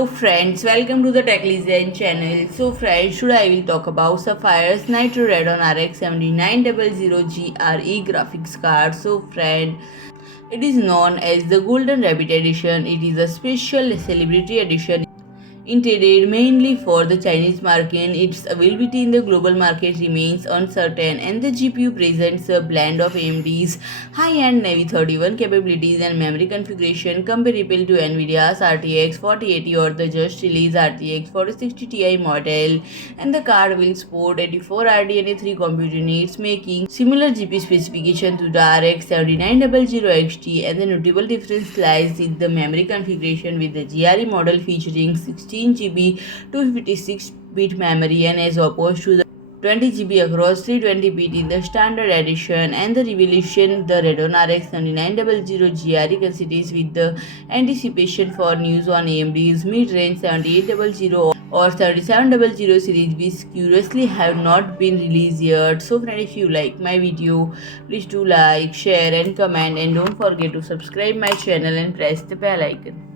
So friends, welcome to the Tech Design channel. So friends, today I will talk about Sapphire's NITRO Radeon RX 7900 GRE graphics card. So friend, it is known as the Golden Rabbit Edition. It is a special celebrity edition intended mainly for the Chinese market. Its availability in the global market remains uncertain, and the GPU presents a blend of AMD's high-end Navi 31 capabilities and memory configuration comparable to NVIDIA's RTX 4080 or the just-released RTX 4060 Ti model. And the card will support 84 RDNA3 Compute Units, making similar GPU specification to the RX 7900 XT. And the notable difference lies in the memory configuration, with the GRE model featuring 16 GB 256-bit memory and as opposed to the 20 GB across 320 bit in the standard edition. And the revelation, the Radeon RX 7900 GRE coincides with the anticipation for news on AMD's mid-range 7800 or 3700 series, which curiously have not been released yet. So friend, if you like my video, please do like, share and comment, and don't forget to subscribe my channel and press the bell icon.